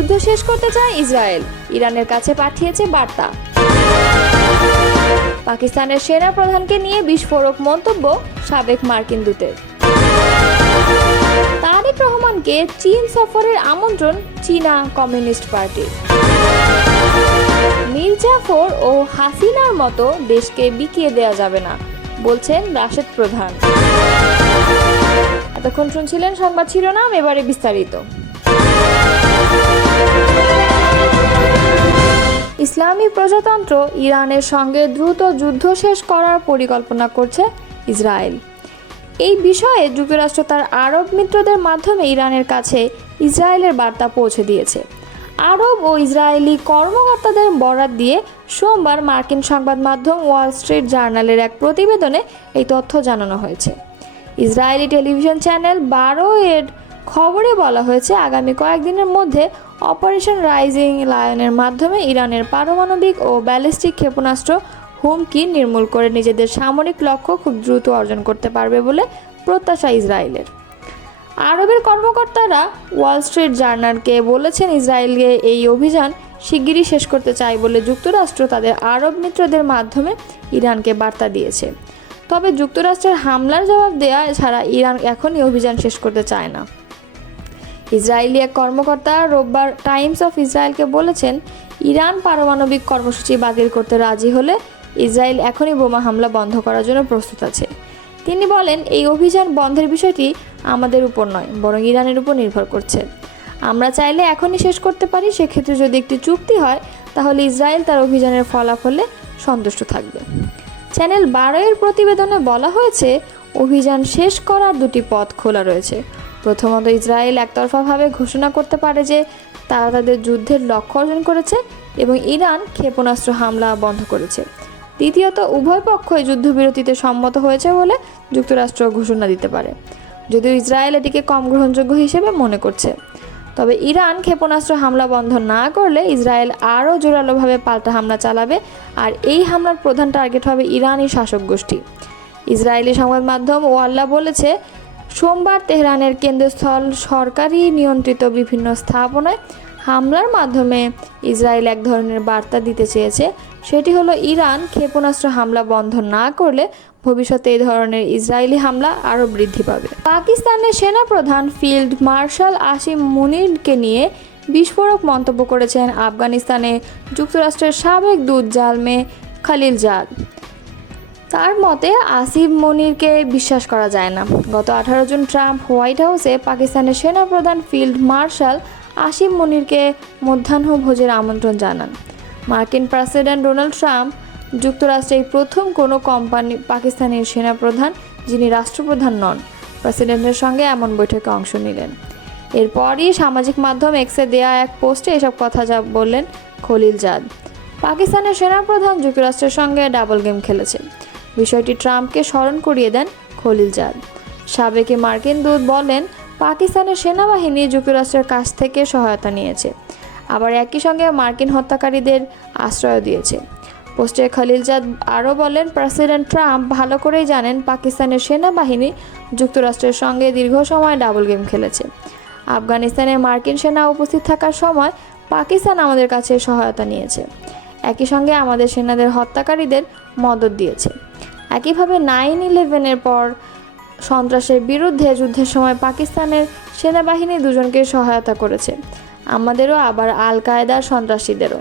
যুদ্ধ শেষ করতে চায় ইসরায়েল। ইরানের কাছে পাঠিয়েছে বার্তা। পাকিস্তানের সেনা প্রধানকে নিয়ে বিস্ফোরক মন্তব্য সাবেক মার্কিন দূতের। তারেক রহমানকে চীন সফরের আমন্ত্রণ চীনা কমিউনিস্ট পার্টির মীর জাফর ও হাসিনার মতো দেশকে বিকিয়ে দেয়া যাবে না, বলছেন রাশেদ প্রধান। এতক্ষণ শুনছিলেন সংবাদ শিরোনাম, এবারে বিস্তারিত। ইসলামী প্রজাতন্ত্র ইরানের সঙ্গে দ্রুত যুদ্ধ শেষ করার পরিকল্পনা করছে ইসরায়েল। এই বিষয়ে যুক্তরাষ্ট্র তার আরব মিত্রদের মাধ্যমে ইরানের কাছে ইসরায়েলের বার্তা পৌঁছে দিয়েছে। আরব ও ইসরায়েলি কর্মকর্তাদের বরাত দিয়ে সোমবার মার্কিন সংবাদ মাধ্যম ওয়াল স্ট্রিট জার্নালের এক প্রতিবেদনে এই তথ্য জানানো হয়েছে। ইসরায়েলি টেলিভিশন চ্যানেল বারো এর খবরে বলা হয়েছে, আগামী কয়েকদিনের মধ্যে অপারেশন রাইজিং লায়নের মাধ্যমে ইরানের পারমাণবিক ও ব্যালিস্টিক ক্ষেপণাস্ত্র হুমকি নির্মূল করে নিজেদের সামরিক লক্ষ্য খুব দ্রুত অর্জন করতে পারবে বলে প্রত্যাশা ইসরায়েলের। আরবের কর্মকর্তারা ওয়াল স্ট্রিট জার্নালকে বলেছেন, ইসরায়েলকে এই অভিযান শিগগিরই শেষ করতে চায় বলে যুক্তরাষ্ট্র তাদের আরব মিত্রদের মাধ্যমে ইরানকে বার্তা দিয়েছে। তবে যুক্তরাষ্ট্রের হামলার জবাব দেওয়া ছাড়া ইরান এখনই অভিযান শেষ করতে চায় না। ইসরায়েলি এক কর্মকর্তা রোববার টাইমস অফ ইসরায়েলকে বলেছেন, ইরান পারমাণবিক কর্মসূচি বাতিল করতে রাজি হলে ইসরায়েল এখনই বোমা হামলা বন্ধ করার জন্য প্রস্তুত আছে। তিনি বলেন, এই অভিযান বন্ধের বিষয়টি আমাদের উপর নয়, বরং ইরানের উপর নির্ভর করছে। আমরা চাইলে এখনই শেষ করতে পারি, সেক্ষেত্রে যদি একটি চুক্তি হয়, তাহলে ইসরায়েল তার অভিযানের ফলাফলে সন্তুষ্ট থাকবে। চ্যানেল বারো এর প্রতিবেদনে বলা হয়েছে, অভিযান শেষ করার দুটি পথ খোলা রয়েছে। প্রথমত ইসরায়েল একতরফাভাবে ঘোষণা করতে পারে যে তারা তাদের যুদ্ধের লক্ষ্য অর্জন করেছে এবং ইরান ক্ষেপণাস্ত্র হামলা বন্ধ করেছে। দ্বিতীয়ত, উভয় পক্ষই যুদ্ধবিরতিতে সম্মত হয়েছে বলে যুক্তরাষ্ট্র ঘোষণা দিতে পারে। যদিও ইসরায়েল এটিকে কম গ্রহণযোগ্য হিসেবে মনে করছে। তবে ইরান ক্ষেপণাস্ত্র হামলা বন্ধ না করলে ইসরায়েল আরও জোরালোভাবে পাল্টা হামলা চালাবে আর এই হামলার প্রধান টার্গেট হবে ইরানি শাসক গোষ্ঠী ইসরায়েলি সংবাদ মাধ্যম ওয়াল্লা বলেছে সোমবার তেহরানের কেন্দ্রস্থল সরকারি নিয়ন্ত্রিত বিভিন্ন স্থাপনায় হামলার মাধ্যমে ইসরায়েল এক ধরনের বার্তা দিতে চেয়েছে। সেটি হলো, ইরান ক্ষেপণাস্ত্র হামলা বন্ধ না করলে ভবিষ্যতে এই ধরনের ইসরায়েলি হামলা আরও বৃদ্ধি পাবে। পাকিস্তানের সেনাপ্রধান ফিল্ড মার্শাল আসিম মুনিরকে নিয়ে বিস্ফোরক মন্তব্য করেছেন আফগানিস্তানে যুক্তরাষ্ট্রের সাবেক দূত জালমে খালিল জাদ তার মতে আসিফ মনিরকে বিশ্বাস করা যায় না। গত আঠারো জুন ট্রাম্প হোয়াইট হাউসে পাকিস্তানের সেনাপ্রধান ফিল্ড মার্শাল আসিফ মনিরকে মধ্যাহ্ন ভোজের আমন্ত্রণ জানান। মার্কিন প্রেসিডেন্ট ডোনাল্ড ট্রাম্প যুক্তরাষ্ট্রের প্রথম কোনো কোম্পানি পাকিস্তানের সেনাপ্রধান যিনি রাষ্ট্রপ্রধান নন, প্রেসিডেন্টের সঙ্গে এমন বৈঠকে অংশ নিলেন। এরপরই সামাজিক মাধ্যম এক্সে দেয়া এক পোস্টে এসব কথা যা বললেন খলিল জাদ। পাকিস্তানের সেনাপ্রধান যুক্তরাষ্ট্রের সঙ্গে ডাবল গেম খেলেছে বিষয়টি ট্রাম্পকে স্মরণ করিয়ে দেন খলিল জাদ সাবেক মার্কিন দূত বলেন, পাকিস্তানের সেনাবাহিনী যুক্তরাষ্ট্রের কাছ থেকে সহায়তা নিয়েছে। আবার একই সঙ্গে মার্কিন হত্যাকারীদের আশ্রয় দিয়েছে। পোস্টে খলিলজাদ আরও বলেন, প্রেসিডেন্ট ট্রাম্প ভালো করেই জানেন পাকিস্তানের সেনাবাহিনী যুক্তরাষ্ট্রের সঙ্গে দীর্ঘ সময় ডাবল গেম খেলেছে। আফগানিস্তানে মার্কিন সেনা উপস্থিত থাকার সময় পাকিস্তান আমাদের কাছে সহায়তা নিয়েছে। একই সঙ্গে আমাদের সেনাদের হত্যাকারীদের মদত দিয়েছে। একইভাবে নাইন ইলেভেনের পর সন্ত্রাসের বিরুদ্ধে যুদ্ধের সময় পাকিস্তানের সেনাবাহিনী দুজনকে সহায়তা করেছে। আমাদেরও আবার আল কায়দার সন্ত্রাসীদেরও।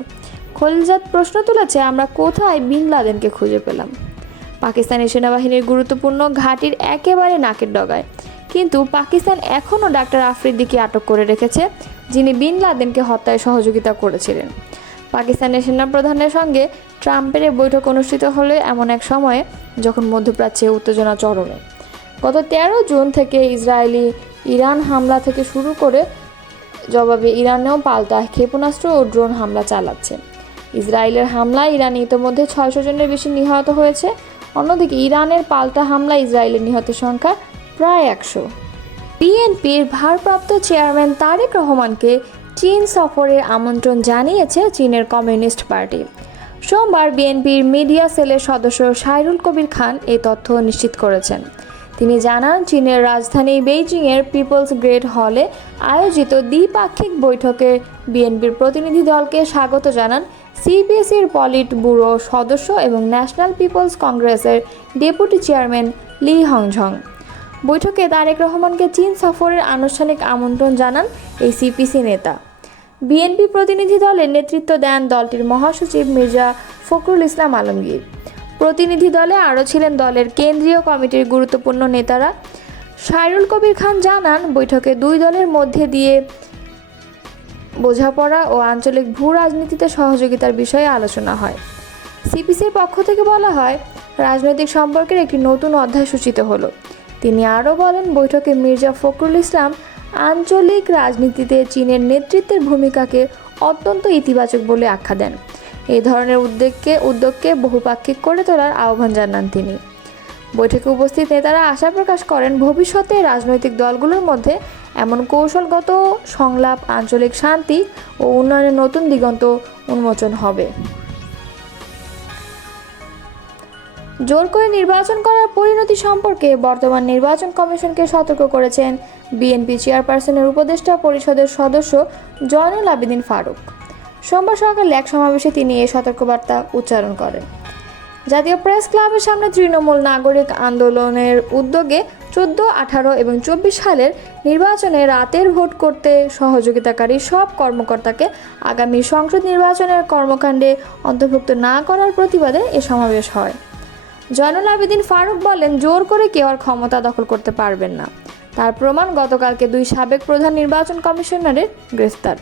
খলিলজাদ প্রশ্ন তুলেছে, আমরা কোথায় বিন লাদেনকে খুঁজে পেলাম? পাকিস্তানি সেনাবাহিনীর গুরুত্বপূর্ণ ঘাঁটির একেবারে নাকের ডগায়। কিন্তু পাকিস্তান এখনও ডাক্তার আফ্রিদিকে আটক করে রেখেছে, যিনি বিন লাদেনকে হত্যায় সহযোগিতা করেছিলেন। পাকিস্তানের সেনাপ্রধানের সঙ্গে ট্রাম্পের বৈঠক অনুষ্ঠিত হলে এমন এক সময়ে যখন মধ্যপ্রাচ্যে উত্তেজনা চরমে। গত তেরো জুন থেকে ইসরায়েলি ইরান হামলা থেকে শুরু করে জবাবে ইরানেও পাল্টা ক্ষেপণাস্ত্র ও ড্রোন হামলা চালাচ্ছে। ইসরায়েলের হামলায় ইরানে ইতোমধ্যে ছয়শো জনের বেশি নিহত হয়েছে। অন্যদিকে ইরানের পাল্টা হামলা ইসরায়েলের নিহতের সংখ্যা প্রায় একশো। বিএনপির ভারপ্রাপ্ত চেয়ারম্যান তারেক রহমানকে চীন সফরের আমন্ত্রণ জানিয়েছে চীনের কমিউনিস্ট পার্টি। সোমবার বিএনপির মিডিয়া সেলের সদস্য সাইরুল কবির খান এ তথ্য নিশ্চিত করেছেন। তিনি জানান, চীনের রাজধানী বেইজিংয়ের পিপলস গ্রেড হলে আয়োজিত দ্বিপাক্ষিক বৈঠকে বিএনপির প্রতিনিধি দলকে স্বাগত জানান সিপিএসির পলিট ব্যুরো সদস্য এবং ন্যাশনাল পিপলস কংগ্রেসের ডেপুটি চেয়ারম্যান লি হংঝং। বৈঠকে তারেক রহমানকে চীন সফরের আনুষ্ঠানিক আমন্ত্রণ জানান এই সিপিসি নেতা। বিএনপি প্রতিনিধি দলের নেতৃত্ব দেন দলটির মহাসচিব মির্জা ফখরুল ইসলাম আলমগীর। প্রতিনিধি দলে আরও ছিলেন দলের কেন্দ্রীয় কমিটির গুরুত্বপূর্ণ নেতারা। সাইরুল কবির খান জানান, বৈঠকে দুই দলের মধ্যে দিয়ে বোঝাপড়া ও আঞ্চলিক ভূ রাজনীতিতে সহযোগিতার বিষয়ে আলোচনা হয়। সিপিসির পক্ষ থেকে বলা হয়, রাজনৈতিক সম্পর্কের একটি নতুন অধ্যায় সূচিত হলো। তিনি আরও বলেন, বৈঠকে মির্জা ফখরুল ইসলাম আঞ্চলিক রাজনীতিতে চীনের নেতৃত্বের ভূমিকাকে অত্যন্ত ইতিবাচক বলে আখ্যা দেন। এই ধরনের উদ্যোগকে উদ্যোগকে বহুপাক্ষিক করে তোলার আহ্বান জানান তিনি। বৈঠকে উপস্থিত নেতারা আশা প্রকাশ করেন, ভবিষ্যতে রাজনৈতিক দলগুলোর মধ্যে এমন কৌশলগত সংলাপ, আঞ্চলিক শান্তি ও উন্নয়নের নতুন দিগন্ত উন্মোচন হবে। জোর করে নির্বাচন করার পরিণতি সম্পর্কে বর্তমান নির্বাচন কমিশনকে সতর্ক করেছেন বিএনপি চেয়ারপারসনের উপদেষ্টা পরিষদের সদস্য জয়নুল আবেদিন ফারুক। সোমবার সকালে এক সমাবেশে তিনি এই সতর্কবার্তা উচ্চারণ করেন। জাতীয় প্রেস ক্লাবের সামনে তৃণমূল নাগরিক আন্দোলনের উদ্যোগে চোদ্দ, আঠারো এবং চব্বিশ সালের নির্বাচনে রাতের ভোট করতে সহযোগিতাকারী সব কর্মকর্তাকে আগামী সংসদ নির্বাচনের কর্মকাণ্ডে অন্তর্ভুক্ত না করার প্রতিবাদে এ সমাবেশ হয়। জয়নুল আবেদিন ফারুক বলেন, জোর করে কেউ আর ক্ষমতা দখল করতে পারবেন না। তার প্রমাণ, গতকালকে দুই সাবেক প্রধান নির্বাচন কমিশনারের গ্রেফতার।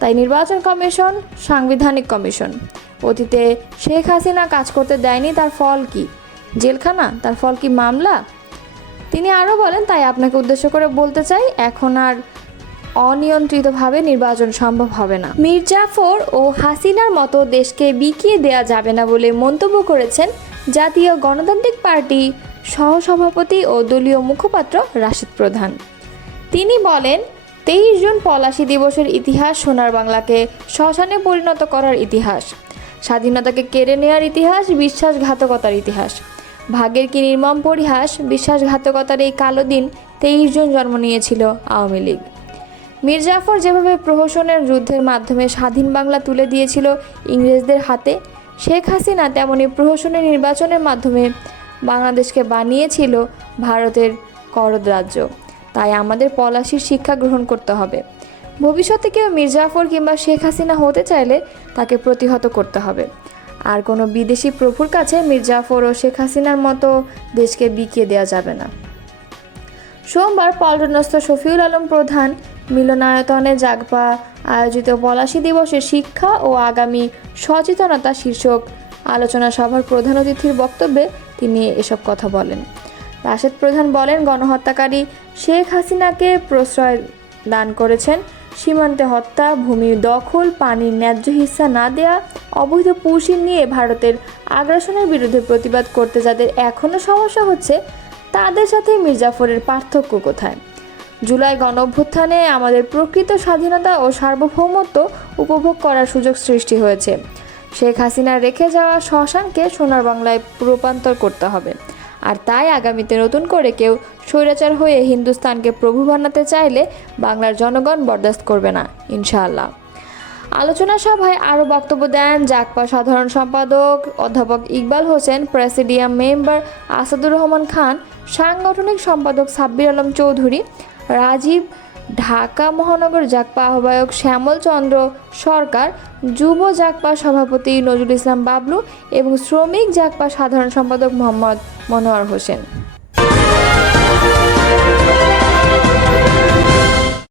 তাই নির্বাচন কমিশন, সাংবিধানিক কমিশন। অতীতে শেখ হাসিনা কাজ করতে দেয়নি, তার ফল কি? জেলখানা? তার ফল কি মামলা? তিনি আরও বলেন, তাই আপনাকে উদ্দেশ্য করে বলতে চাই, এখন আর অনিয়ন্ত্রিতভাবে নির্বাচন সম্ভব হবে না। মীর জাফর ও হাসিনার মতো দেশকে বিকিয়ে দেয়া যাবে না বলে মন্তব্য করেছেন জাতীয় গণতান্ত্রিক পার্টি, সহসভাপতি ও দলীয় মুখপাত্র রাশিদ প্রধান। তিনি বলেন, তেইশ জুন পলাশি দিবসের ইতিহাস সোনার বাংলাকে শ্মশানে পরিণত করার ইতিহাস, স্বাধীনতাকে কেড়ে নেওয়ার ইতিহাস, বিশ্বাসঘাতকতার ইতিহাস। ভাগের কি নির্মম পরিহাস, বিশ্বাসঘাতকতার এই কালো দিন তেইশ জুন জন্ম নিয়েছিল আওয়ামী লীগ। মীর জাফর যেভাবে প্রহসনের যুদ্ধের মাধ্যমে স্বাধীন বাংলা তুলে দিয়েছিল ইংরেজদের হাতে শেখ হাসিনা তেমনি প্রহসনের নির্বাচনের মাধ্যমে বাংলাদেশকে বানিয়েছিল ভারতের করদ রাজ্য। তাই আমাদের পলাশির শিক্ষা গ্রহণ করতে হবে। ভবিষ্যতে কেউ মীর জাফর কিংবা শেখ হাসিনা হতে চাইলে তাকে প্রতিহত করতে হবে। আর কোনো বিদেশি প্রভুর কাছে মীর জাফর ও শেখ হাসিনার মতো দেশকে বিকিয়ে দেওয়া যাবে না। সোমবার পল্টনস্থ শফিউল আলম প্রধান মিলনায়তনে জাগপা আয়োজিত পলাশী দিবসে শিক্ষা ও আগামী সচেতনতা শীর্ষক আলোচনা সভার প্রধান অতিথির বক্তব্যে তিনি এসব কথা বলেন। রাশেদ প্রধান বলেন, গণহত্যাকারী শেখ হাসিনাকে প্রশ্রয় দান করেছেন। সীমান্তে হত্যা, ভূমি দখল, পানির ন্যায্য হিস্সা না দেয়া, অবৈধ পুষি নিয়ে ভারতের আগ্রাসনের বিরুদ্ধে প্রতিবাদ করতে যাদের এখনও সমস্যা হচ্ছে, তাদের সাথে মির্জাফরের পার্থক্য কোথায়? জুলাই গণ অভ্যুত্থানে আমাদের প্রকৃত স্বাধীনতা ও সার্বভৌমত্ব উপভোগ করার সুযোগ সৃষ্টি হয়েছে। শেখ হাসিনা রেখে যাওয়া শ্মশানকে সোনার বাংলায় রূপান্তর করতে হবে। আর তাই আগামীতে নতুন করে কেউ স্বৈরাচার হয়ে হিন্দুস্তানকে প্রভু বানাতে চাইলে বাংলার জনগণ বরদাস্ত করবে না, ইনশাআল্লাহ। আলোচনা সভায় আরও বক্তব্য দেন জাকপা সাধারণ সম্পাদক অধ্যাপক ইকবাল হোসেন, প্রেসিডিয়াম মেম্বার আসাদুর রহমান খান, সাংগঠনিক সম্পাদক সাব্বির আলম চৌধুরী রাজীব, ঢাকা মহানগর জাগপা আহ্বায়ক শ্যামল চন্দ্র সরকার, যুব জাগপা সভাপতি নজরুল ইসলাম বাবলু এবং শ্রমিক জাগপা সাধারণ সম্পাদক মোহাম্মদ মনোয়ার হোসেন।